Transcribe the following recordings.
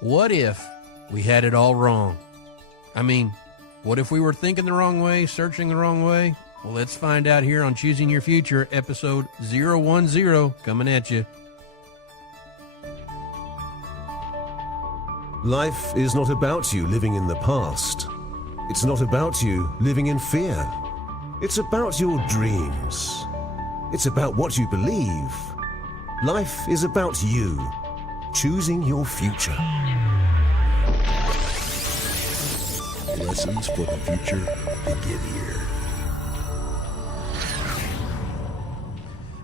What if we had it all wrong? I mean, what if we were thinking the wrong way, searching the wrong way? Well, let's find out here on Choosing Your Future, episode 010, coming at you. Life is not about you living in the past. It's not about you living in fear. It's about your dreams. It's about what you believe. Life is about you, choosing your future. Lessons for the future begin here.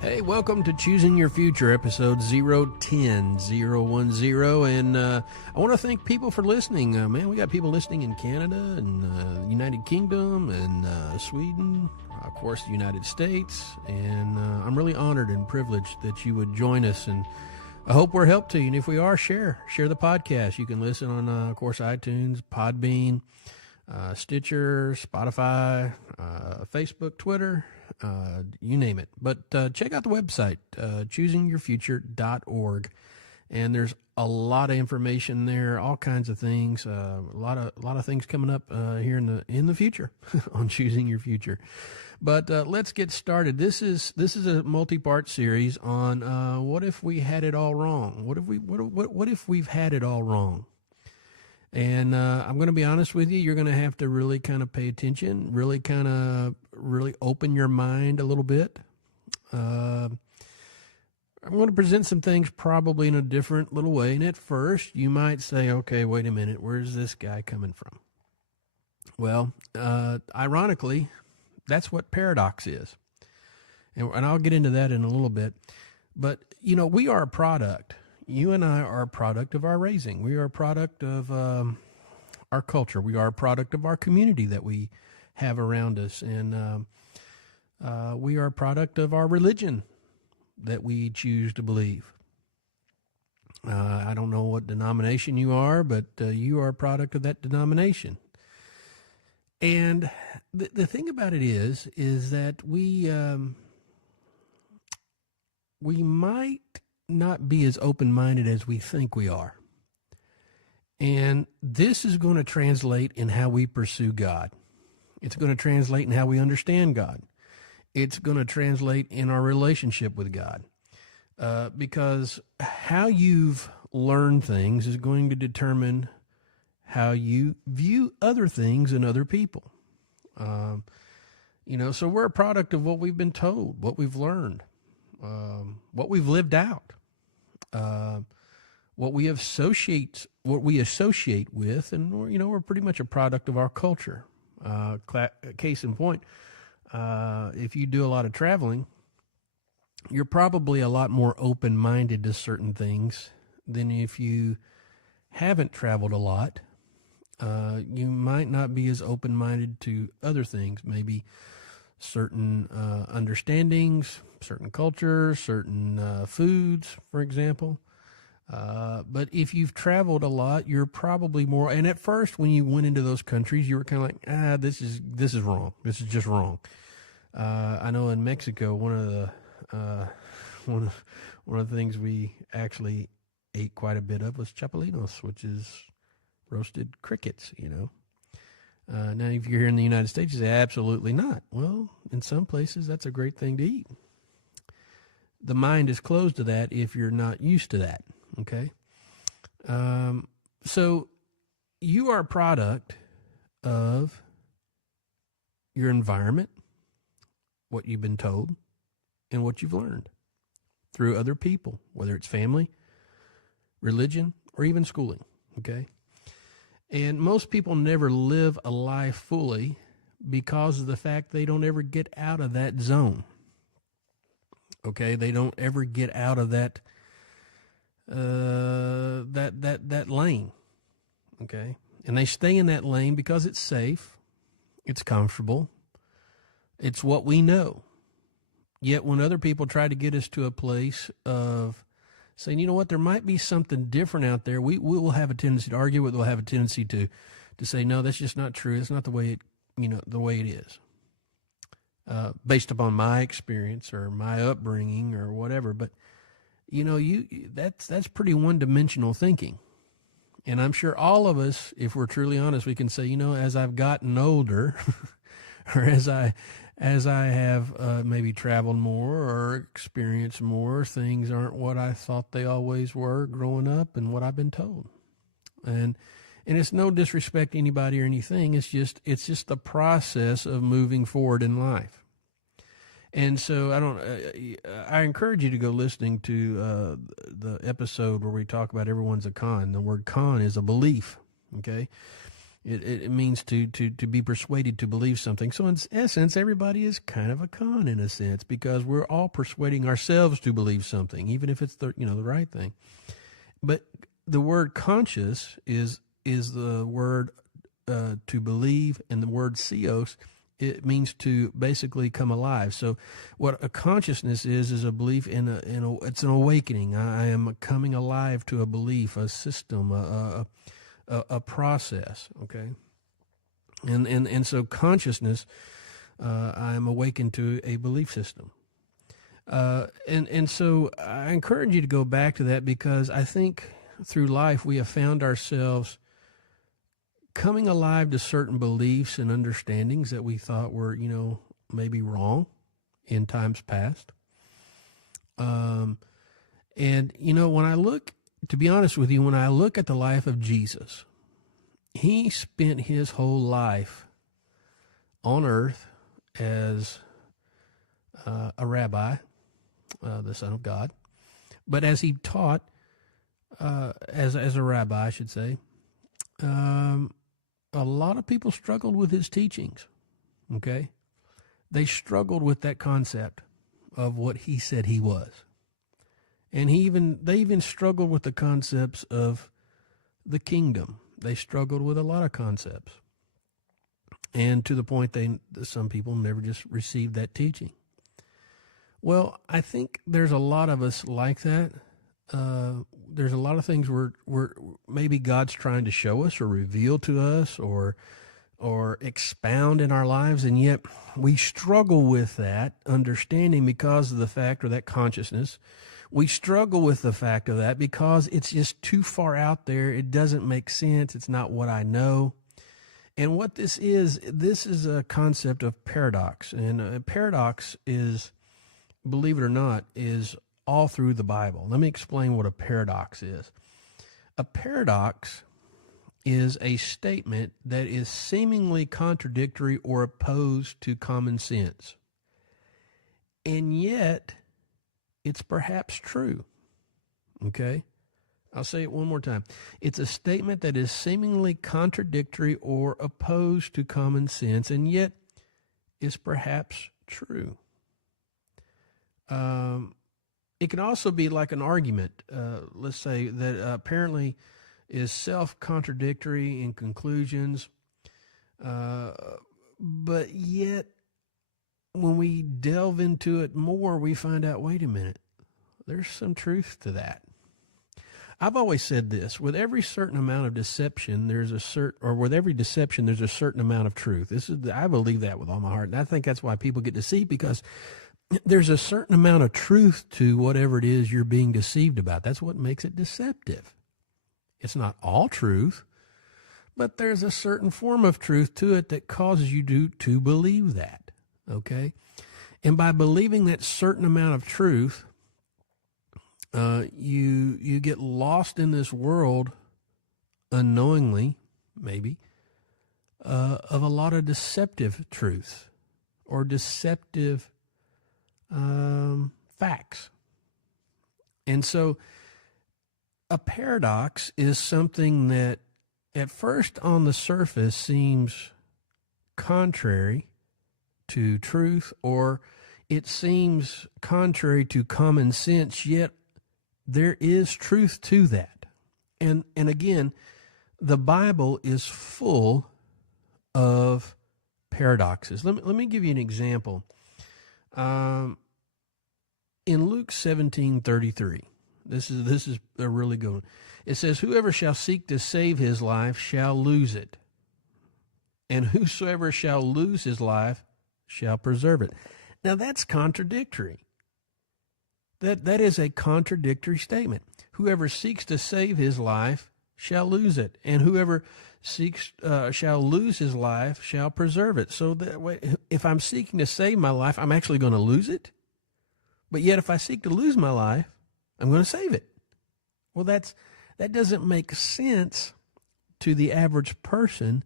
Hey, welcome to Choosing Your Future, episode 010, and I want to thank people for listening. Man, we got people listening in Canada and United Kingdom and Sweden, of course, the United States, and I'm really honored and privileged that you would join us, and I hope we're help to you, and if we are, share the podcast. You can listen on, of course, iTunes, Podbean, Stitcher, Spotify, Facebook, Twitter, you name it. But check out the website, choosingyourfuture.org, and there's a lot of information there, all kinds of things, a lot of things coming up here in the future on Choosing Your Future. But let's get started. This is a multi-part series on what if we had it all wrong? What if we've had it all wrong? And I'm going to be honest with you, you're going to have to really kind of pay attention, really open your mind a little bit. I'm going to present some things probably in a different little way. And at first, you might say, okay, wait a minute, where's this guy coming from? Well, ironically, that's what paradox is. And I'll get into that in a little bit. But, you know, we are a product. You and I are a product of our raising. We are a product of our culture. We are a product of our community that we have around us. And we are a product of our religion that we choose to believe. I don't know what denomination you are, but you are a product of that denomination. And the thing about it is that we might not be as open-minded as we think we are. And this is going to translate in how we pursue God. It's going to translate in how we understand God. It's going to translate in our relationship with God. Because how you've learned things is going to determine how you view other things and other people. So we're a product of what we've been told, what we've learned, what we've lived out. What we associate with, and we're pretty much a product of our culture. Case in point, if you do a lot of traveling, you're probably a lot more open-minded to certain things than if you haven't traveled a lot. You might not be as open-minded to other things, maybe certain understandings, certain cultures, certain foods, for example. But if you've traveled a lot, you're probably more. And at first, when you went into those countries, you were kind of like, this is wrong. This is just wrong. I know in Mexico, one of the things we actually ate quite a bit of was chapalinos, which is roasted crickets. Now, if you're here in the United States, you say, absolutely not. Well, in some places, that's a great thing to eat. The mind is closed to that if you're not used to that, okay? So you are a product of your environment, what you've been told, and what you've learned through other people, whether it's family, religion, or even schooling, okay? And most people never live a life fully because of the fact they don't ever get out of that zone. Okay, they don't ever get out of that that lane. Okay, and they stay in that lane because it's safe, it's comfortable, it's what we know. Yet when other people try to get us to a place of saying, you know what, there might be something different out there, we will have a tendency to argue with. We'll have a tendency to say, no, that's just not true. It's not the way it is. Based upon my experience or my upbringing or whatever. But that's pretty one-dimensional thinking. And I'm sure all of us, if we're truly honest, we can say, as I've gotten older, or as I have maybe traveled more or experienced more, things aren't what I thought they always were growing up and what I've been told. And it's no disrespect to anybody or anything. It's just the process of moving forward in life. And so I encourage you to go listening to the episode where we talk about everyone's a con. The word con is a belief. Okay. It means to be persuaded to believe something. So in essence, everybody is kind of a con in a sense, because we're all persuading ourselves to believe something, even if it's the right thing. But the word conscious is the word to believe, and the word theos, it means to basically come alive. So what a consciousness is a belief it's an awakening. I am coming alive to a belief, a system, a process. Okay. And so consciousness, I am awakened to a belief system. And so I encourage you to go back to that, because I think through life we have found ourselves coming alive to certain beliefs and understandings that we thought were, maybe wrong in times past. And, when I look, to be honest with you, when I look at the life of Jesus, he spent his whole life on earth as a rabbi, the Son of God. But as he taught, as a rabbi, I should say, a lot of people struggled with his teachings, okay? They struggled with that concept of what he said he was. And they even struggled with the concepts of the kingdom. They struggled with a lot of concepts. And to the point some people never just received that teaching. Well, I think there's a lot of us like that. There's a lot of things we're maybe God's trying to show us or reveal to us or expound in our lives, and yet we struggle with that understanding because of the fact, or that consciousness. We struggle with the fact of that because it's just too far out there. It doesn't make sense. It's not what I know. And what this is a concept of paradox. And a paradox is, believe it or not, is all through the Bible. Let me explain what a paradox is. A paradox is a statement that is seemingly contradictory or opposed to common sense. And yet, it's perhaps true. Okay? I'll say it one more time. It's a statement that is seemingly contradictory or opposed to common sense, and yet is perhaps true. It can also be like an argument, let's say, that apparently is self-contradictory in conclusions, but yet when we delve into it more, we find out, wait a minute, there's some truth to that. I've always said this: with every certain amount of deception, with every deception, there's a certain amount of truth. I believe that with all my heart, and I think that's why people get deceived, because there's a certain amount of truth to whatever it is you're being deceived about. That's what makes it deceptive. It's not all truth, but there's a certain form of truth to it that causes you to believe that, okay? And by believing that certain amount of truth, you get lost in this world unknowingly, maybe, of a lot of deceptive truths or deceptive facts. And so a paradox is something that at first on the surface seems contrary to truth, or it seems contrary to common sense, yet there is truth to that. And again, the Bible is full of paradoxes. Let me give you an example. In Luke 17:33, this is a really good one. It says, "Whoever shall seek to save his life shall lose it, and whosoever shall lose his life shall preserve it." Now that's contradictory. That is a contradictory statement. Whoever seeks to save his life shall lose it, and whoever seeks shall lose his life shall preserve it. So that way, if I'm seeking to save my life, I'm actually going to lose it. But yet, if I seek to lose my life, I'm going to save it. Well, that doesn't make sense to the average person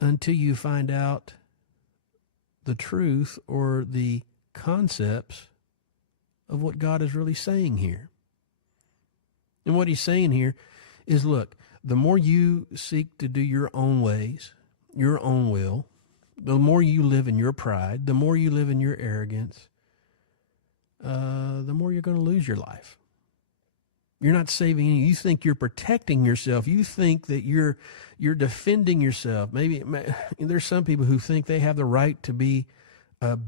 until you find out the truth or the concepts of what God is really saying here. And what he's saying here is, look, the more you seek to do your own ways, your own will, the more you live in your pride, the more you live in your arrogance, the more you're going to lose your life. You're not saving any. You think you're protecting yourself. You think that you're defending yourself. Maybe there's some people who think they have the right to be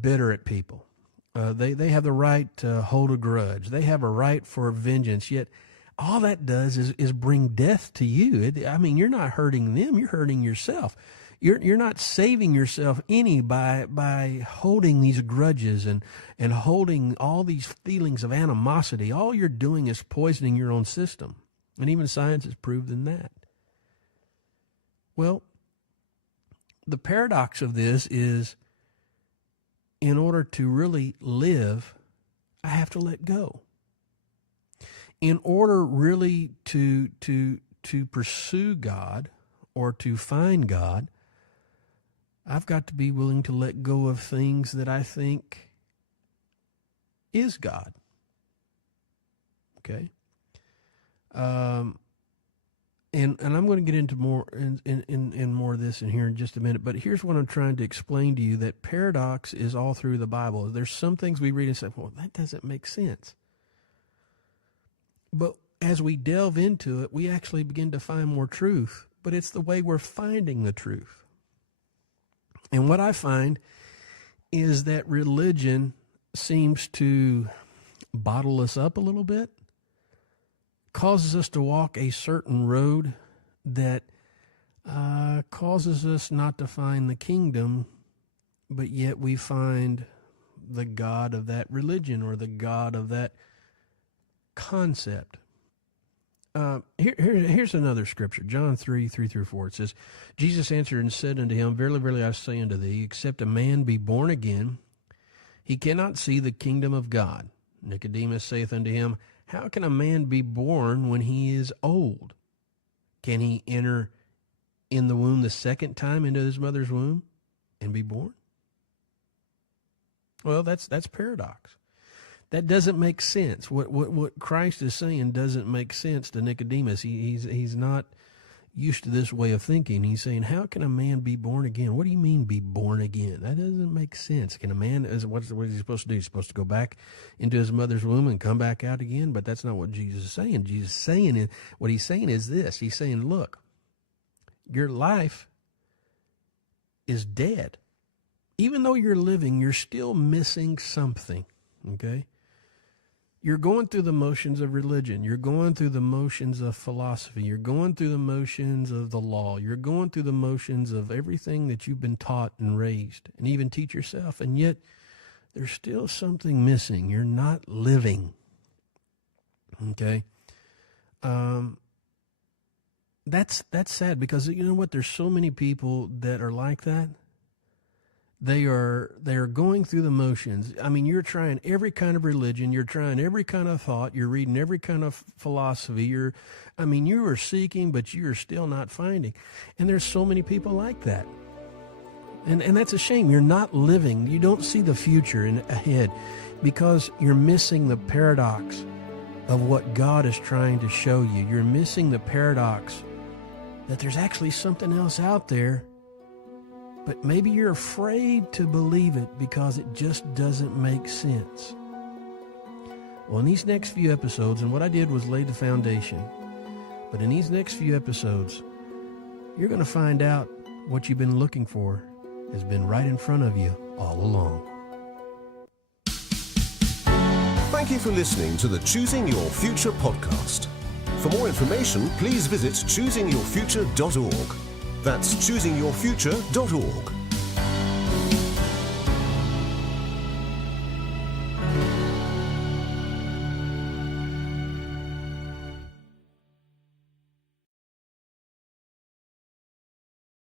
bitter at people. They have the right to hold a grudge. They have a right for vengeance. Yet all that does is bring death to you. You're not hurting them. You're hurting yourself. You're not saving yourself any by holding these grudges and holding all these feelings of animosity. All you're doing is poisoning your own system. And even science has proven that. Well, the paradox of this is, in order to really live, I have to let go. In order really to pursue God or to find God, I've got to be willing to let go of things that I think is God. Okay? And I'm going to get into more in more of this in here in just a minute. But here's what I'm trying to explain to you, that paradox is all through the Bible. There's some things we read and say, well, that doesn't make sense. But as we delve into it, we actually begin to find more truth. But it's the way we're finding the truth. And what I find is that religion seems to bottle us up a little bit, causes us to walk a certain road that causes us not to find the kingdom, but yet we find the God of that religion or the God of that concept. Here's another scripture, John 3:3-4. It says, Jesus answered and said unto him, Verily, verily, I say unto thee, except a man be born again, he cannot see the kingdom of God. Nicodemus saith unto him, How can a man be born when he is old? Can he enter in the womb the second time into his mother's womb and be born? Well, that's paradox. That doesn't make sense. What Christ is saying doesn't make sense to Nicodemus. He's not used to this way of thinking. He's saying, how can a man be born again? What do you mean be born again? That doesn't make sense. Can a man, what is he supposed to do? He's supposed to go back into his mother's womb and come back out again? But that's not what Jesus is saying. What he's saying is this. He's saying, look, your life is dead. Even though you're living, you're still missing something, okay? You're going through the motions of religion. You're going through the motions of philosophy. You're going through the motions of the law. You're going through the motions of everything that you've been taught and raised, and even teach yourself. And yet, there's still something missing. You're not living. Okay? That's sad, because you know what? There's so many people that are like that. They are going through the motions. I mean, you're trying every kind of religion. You're trying every kind of thought. You're reading every kind of philosophy. You are seeking, but you are still not finding. And there's so many people like that. And that's a shame. You're not living. You don't see the future ahead because you're missing the paradox of what God is trying to show you. You're missing the paradox that there's actually something else out there. But maybe you're afraid to believe it because it just doesn't make sense. Well, in these next few episodes, and what I did was lay the foundation, but in these next few episodes, you're going to find out what you've been looking for has been right in front of you all along. Thank you for listening to the Choosing Your Future podcast. For more information, please visit choosingyourfuture.org. That's choosingyourfuture.org.